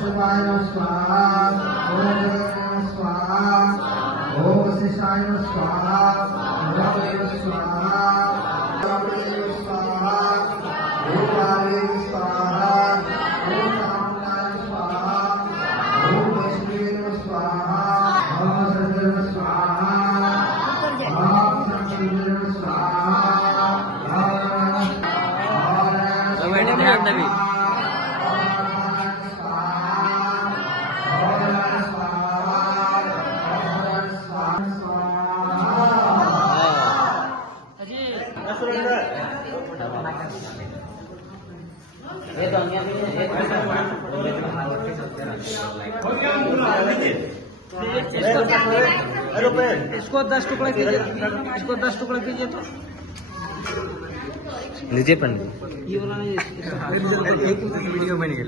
शिवाय स्वाहा, ओम जगन्नाथ स्वाहा, ओम वशिष्ठाय स्वाहा, ओम स्वाहा, ओम स्वाहा, ओम काले स्वाहा, ओम रामनाय स्वाहा, ओम वैष्णवे स्वाहा, ओम सज्जन स्वाहा, ओम संकीर्तन स्वाहा, ध्यान देवी इसको 10 टुकड़ा कीजिए, इसको 10 टुकड़ा कीजिए तो नीचे पर ये वाला नहीं, वीडियो में नहीं।